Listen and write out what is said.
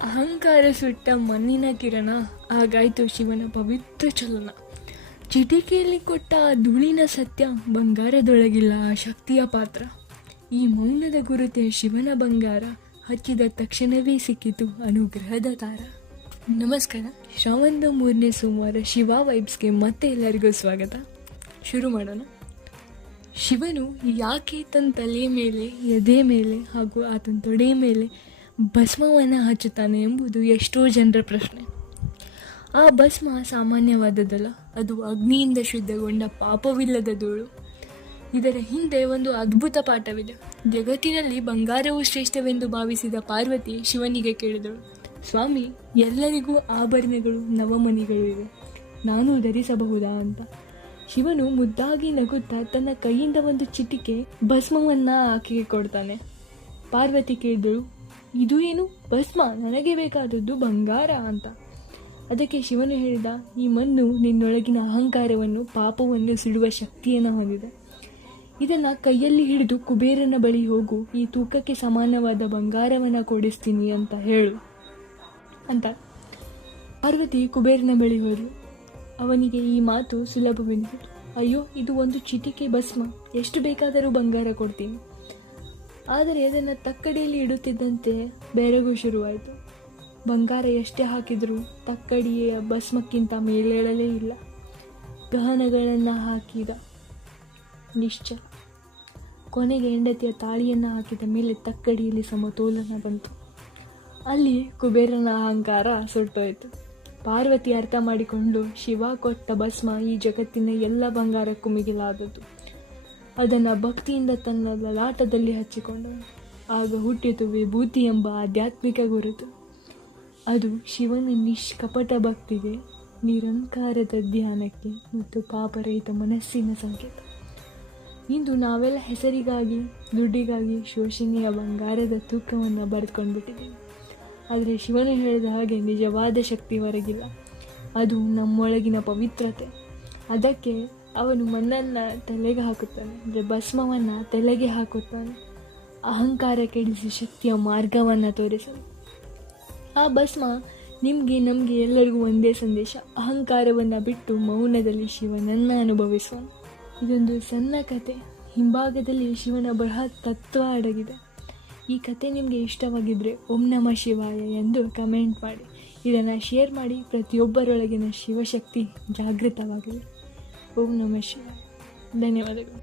ಅಹಂಕಾರ ಸುಟ್ಟ ಮಣ್ಣಿನ ಕಿರಣ, ಹಾಗಾಯಿತು ಶಿವನ ಪವಿತ್ರ ಚಲನ. ಚಿಟಿಕೆಯಲ್ಲಿ ಕೊಟ್ಟ ಆ ಧೂಳಿನ ಸತ್ಯ, ಬಂಗಾರದೊಳಗಿಲ್ಲ ಆ ಶಕ್ತಿಯ ಪಾತ್ರ. ಈ ಮೌನದ ಗುರುತೆ ಶಿವನ ಬಂಗಾರ, ಹಚ್ಚಿದ ತಕ್ಷಣವೇ ಸಿಕ್ಕಿತು ಅನುಗ್ರಹದ ತಾರ. ನಮಸ್ಕಾರ, ಶ್ರಾವಣದ 3ನೇ ಸೋಮವಾರ ಶಿವ ವೈಬ್ಸ್ಗೆ ಮತ್ತೆ ಎಲ್ಲರಿಗೂ ಸ್ವಾಗತ. ಶುರು ಮಾಡೋಣ. ಶಿವನು ಯಾಕೆ ತನ್ನ ತಲೆ ಮೇಲೆ, ಎದೆ ಮೇಲೆ ಹಾಗೂ ಆತನ ತೊಡೆ ಮೇಲೆ ಭಸ್ಮವನ್ನು ಹಚ್ಚುತ್ತಾನೆ ಎಂಬುದು ಎಷ್ಟೋ ಜನರ ಪ್ರಶ್ನೆ. ಆ ಭಸ್ಮ ಸಾಮಾನ್ಯವಾದದ್ದಲ್ಲ, ಅದು ಅಗ್ನಿಯಿಂದ ಶುದ್ಧಗೊಂಡ ಪಾಪವಿಲ್ಲದ ಧೂಳು. ಇದರ ಹಿಂದೆ ಒಂದು ಅದ್ಭುತ ಪಾಠವಿದೆ. ಜಗತ್ತಿನಲ್ಲಿ ಬಂಗಾರವು ಶ್ರೇಷ್ಠವೆಂದು ಭಾವಿಸಿದ ಪಾರ್ವತಿ ಶಿವನಿಗೆ ಕೇಳಿದಳು, ಸ್ವಾಮಿ, ಎಲ್ಲರಿಗೂ ಆಭರಣಗಳು, ನವಮಣಿಗಳು ಇವೆ, ನಾನು ಧರಿಸಬಹುದಾ ಅಂತ. ಶಿವನು ಮುದ್ದಾಗಿ ನಗುತ್ತಾ ತನ್ನ ಕೈಯಿಂದ ಒಂದು ಚಿಟಿಕೆ ಭಸ್ಮವನ್ನು ಆಕೆಗೆ ಕೊಡ್ತಾನೆ. ಪಾರ್ವತಿ ಕೇಳಿದಳು, ಇದು ಏನು ಭಸ್ಮ? ನನಗೆ ಬೇಕಾದದ್ದು ಬಂಗಾರ ಅಂತ. ಅದಕ್ಕೆ ಶಿವನು ಹೇಳಿದ, ಈ ಮಣ್ಣು ನಿನ್ನೊಳಗಿನ ಅಹಂಕಾರವನ್ನು, ಪಾಪವನ್ನು ಸುಡುವ ಶಕ್ತಿಯನ್ನು ಹೊಂದಿದೆ. ಇದನ್ನು ಕೈಯಲ್ಲಿ ಹಿಡಿದು ಕುಬೇರನ ಬಳಿ ಹೋಗು, ಈ ತೂಕಕ್ಕೆ ಸಮಾನವಾದ ಬಂಗಾರವನ್ನು ಕೊಡಿಸ್ತೀನಿ ಅಂತ ಹೇಳು ಅಂತ. ಪಾರ್ವತಿ ಕುಬೇರನ ಬಳಿ ಹೋದಳು. ಅವನಿಗೆ ಈ ಮಾತು ಸುಲಭವೆಂದಿತು. ಅಯ್ಯೋ, ಇದು ಒಂದು ಚಿಟಿಕೆ ಭಸ್ಮ, ಎಷ್ಟು ಬೇಕಾದರೂ ಬಂಗಾರ ಕೊಡ್ತೀನಿ. ಆದರೆ ಅದನ್ನು ತಕ್ಕಡಿಯಲ್ಲಿ ಇಡುತ್ತಿದ್ದಂತೆ ಬೆರಗು ಶುರುವಾಯಿತು. ಬಂಗಾರ ಎಷ್ಟೇ ಹಾಕಿದರೂ ತಕ್ಕಡಿಯ ಭಸ್ಮಕ್ಕಿಂತ ಮೇಲೇಳಲೇ ಇಲ್ಲ. ಗಹನಗಳನ್ನು ಹಾಕಿದ ನಿಶ್ಚಲ. ಕೊನೆಗೆ ಹೆಂಡತಿಯ ತಾಳಿಯನ್ನು ಹಾಕಿದ ಮೇಲೆ ತಕ್ಕಡಿಯಲ್ಲಿ ಸಮತೋಲನ ಬಂತು. ಅಲ್ಲಿ ಕುಬೇರನ ಅಹಂಕಾರ ಸುಟ್ಟೋಯಿತು. ಪಾರ್ವತಿ ಅರ್ಥ ಮಾಡಿಕೊಂಡು, ಶಿವ ಕೊಟ್ಟ ಭಸ್ಮ ಈ ಜಗತ್ತಿನ ಎಲ್ಲ ಬಂಗಾರಕ್ಕೂ ಮಿಗಿಲಾದದ್ದು. ಅದನ್ನು ಭಕ್ತಿಯಿಂದ ತನ್ನ ಲಲಾಟದಲ್ಲಿ ಹಚ್ಚಿಕೊಂಡನು. ಆಗ ಹುಟ್ಟಿತು ವಿಭೂತಿ ಎಂಬ ಆಧ್ಯಾತ್ಮಿಕ ಗುರುತು. ಅದು ಶಿವನ ನಿಷ್ಕಪಟ ಭಕ್ತಿಗೆ, ನಿರಂಕಾರದ ಧ್ಯಾನಕ್ಕೆ ಮತ್ತು ಪಾಪರಹಿತ ಮನಸ್ಸಿನ ಸಂಕೇತ. ಇಂದು ನಾವೆಲ್ಲ ಹೆಸರಿಗಾಗಿ, ದುಡ್ಡಿಗಾಗಿ ಶೋಷಣೆಯ ಬಂಗಾರದ ತೂಕವನ್ನು ಬರೆದುಕೊಂಡ್ಬಿಟ್ಟಿದ್ದೀವಿ. ಆದರೆ ಶಿವನು ಹೇಳಿದ ಹಾಗೆ ನಿಜವಾದ ಶಕ್ತಿ ಹೊರಗಿಲ್ಲ, ಅದು ನಮ್ಮೊಳಗಿನ ಪವಿತ್ರತೆ. ಅದಕ್ಕೆ ಅವನು ಮಣ್ಣನ್ನು ತಲೆಗೆ ಹಾಕುತ್ತಾನೆ, ಭಸ್ಮವನ್ನು ತಲೆಗೆ ಹಾಕುತ್ತಾನೆ, ಅಹಂಕಾರ ಕೆಡಿಸಿ ಶಕ್ತಿಯ ಮಾರ್ಗವನ್ನು ತೋರಿಸಲು. ಆ ಭಸ್ಮ ನಿಮಗೆ, ನಮಗೆ ಎಲ್ಲರಿಗೂ ಒಂದೇ ಸಂದೇಶ: ಅಹಂಕಾರವನ್ನು ಬಿಟ್ಟು ಮೌನದಲ್ಲಿ ಶಿವನನ್ನು ಅನುಭವಿಸೋಣ. ಇದೊಂದು ಸಣ್ಣ ಕತೆ, ಹಿಂಭಾಗದಲ್ಲಿ ಶಿವನ ಬೃಹತ್ ತತ್ವ ಅಡಗಿದೆ. ಈ ಕತೆ ನಿಮಗೆ ಇಷ್ಟವಾಗಿದ್ದರೆ ಓಂ ನಮಃ ಶಿವಾಯ ಎಂದು ಕಮೆಂಟ್ ಮಾಡಿ. ಇದನ್ನು ಶೇರ್ ಮಾಡಿ. ಪ್ರತಿಯೊಬ್ಬರೊಳಗಿನ ಶಿವಶಕ್ತಿ ಜಾಗೃತವಾಗಲಿ. ಓಂ ನಮಃ ಶಿವಾಯ. ಧನ್ಯವಾದಗಳು.